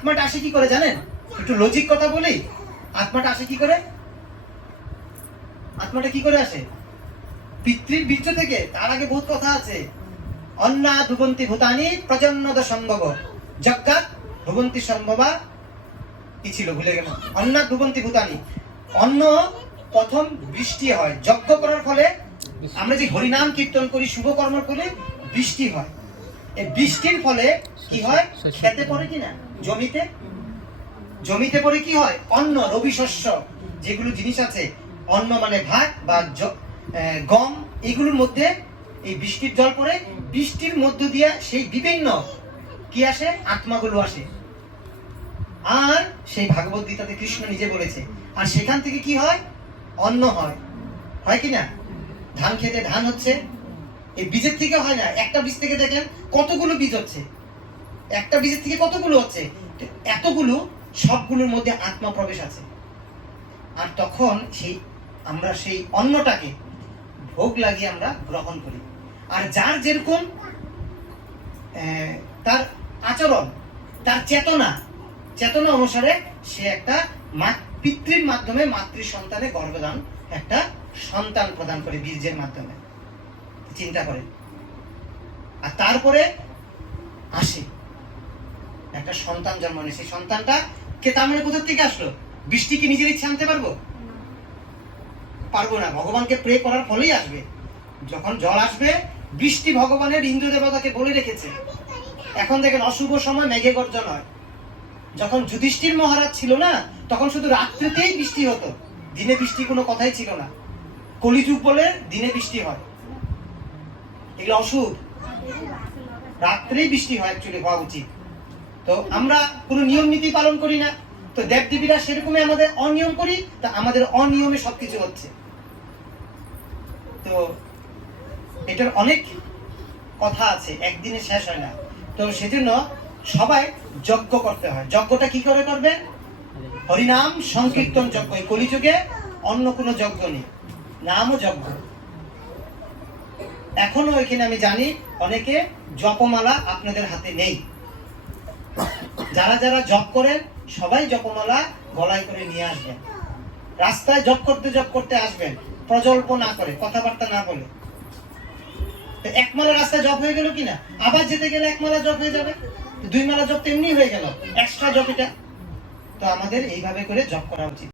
আত্মাটা আসে কি করে জানেন? একটু লজিক কথা বলি। আত্মাটা আসে কি করে? আত্মাটা কি করে আসে? পিতৃর বীর্য থেকে। তার আগে বহুত কথা আছে। অন্না ভুবন্তি ভূতানি প্রজন্মদ সম্ভব যজ্ঞাৎ ভুবন্তি সম্ভবা কি ছিল ভুলে গেলাম। অন্না ভুবন্তি ভূতানি, অন্ন প্রথম বৃষ্টি হয়। যজ্ঞ করার ফলে আমরা যে হরিনাম কীর্তন করি, শুভ কর্ম করি, বৃষ্টি হয়। এই বৃষ্টির ফলে কি হয়? খেতে পড়ে কিনা জমিতে, জমিতে পড়ে কি হয়? অন্ন, রবি শস্য যেগুলো জিনিস আছে, অন্ন মানে ভাত বা গম, এগুলোর মধ্যে এই বৃষ্টির জল পড়ে। বৃষ্টির মধ্য দিয়ে সেই বিভিন্ন কি আসে? আত্মাগুলো আসে। আর সেই ভাগবত গীতাতে কৃষ্ণ নিজে বলেছে, আর সেখান থেকে কি হয়? অন্ন হয়। হয় কিনা? ধান খেতে ধান হচ্ছে, এই বীজের থেকে হয় না। একটা বীজ থেকে দেখেন কতগুলো বীজ হচ্ছে, একটা বীজের থেকে কতগুলো হচ্ছে, এতগুলো, সবগুলোর মধ্যে আত্মা প্রবেশ আছে। আর তখন আমরা সেই অন্নটাকে ভোগ লাগিয়ে আমরা গ্রহণ করি। আর যার যেরকম তার আচরণ, তার চেতনা অনুসারে সে একটা পিতৃর মাধ্যমে মাতৃ সন্তানে গর্ভদান, একটা সন্তান প্রদান করে বীর্যের মাধ্যমে। চিন্তা করেন। আর তারপরে আসে একটা সন্তান জন্ম নেয়। সেই সন্তানটা কে? তার মানে কোথা থেকে আসলো? বৃষ্টি কি নিজের ইচ্ছে আনতে পারবো? পারবো না। ভগবানকে প্রে করার ফলেই আসবে। যখন জল আসবে, বৃষ্টি ভগবানের ইন্দ্র দেবতাকে বলে রেখেছে। এখন দেখেন অশুভ সময় মেঘে গর্জন হয়। যখন যুধিষ্ঠির মহারাজ ছিল না, তখন শুধু রাত্রিতেই বৃষ্টি হতো, দিনে বৃষ্টি কোনো কথাই ছিল না। কলিযুগ বলে দিনে বৃষ্টি হয়, এগুলো অশুভ। রাত্রেই বৃষ্টি হয়, অ্যাকচুয়ালি হওয়া উচিত। তো আমরা কোনো নিয়ম নীতি পালন করি না। তো দেবদেবীরা সেরকমই আমাদের অনিয়ম করি, তা আমাদের অনিয়মে সবকিছু হচ্ছে। তো এটার অনেক কথা আছে, একদিনে শেষ হয় না। তো সেজন্য সবাই যজ্ঞ করতে হয়। যজ্ঞটা কি করে করবে? হরিনাম সংকীর্তন যজ্ঞ। এই কলিযুগে অন্য কোনো যজ্ঞ নেই, নামও যজ্ঞ। এখনো এখানে আমি জানি অনেকে জপমালা আপনাদের হাতে নেই। যারা যারা জপ করেন সবাই জপমালা গলায় করে নিয়ে আসবেন। রাস্তায় জপ করতে আসবেন, প্রজল্প না করে, কথাবার্তা না বলে। এক মালা রাস্তায় জপ হয়ে গেল কিনা, আবার যেতে গেলে এক মালা জপ হয়ে যাবে, 2 মালা জপ তো এমনি হয়ে গেল, এক্সট্রা জপ এটা। তো আমাদের এইভাবে করে জপ করা উচিত।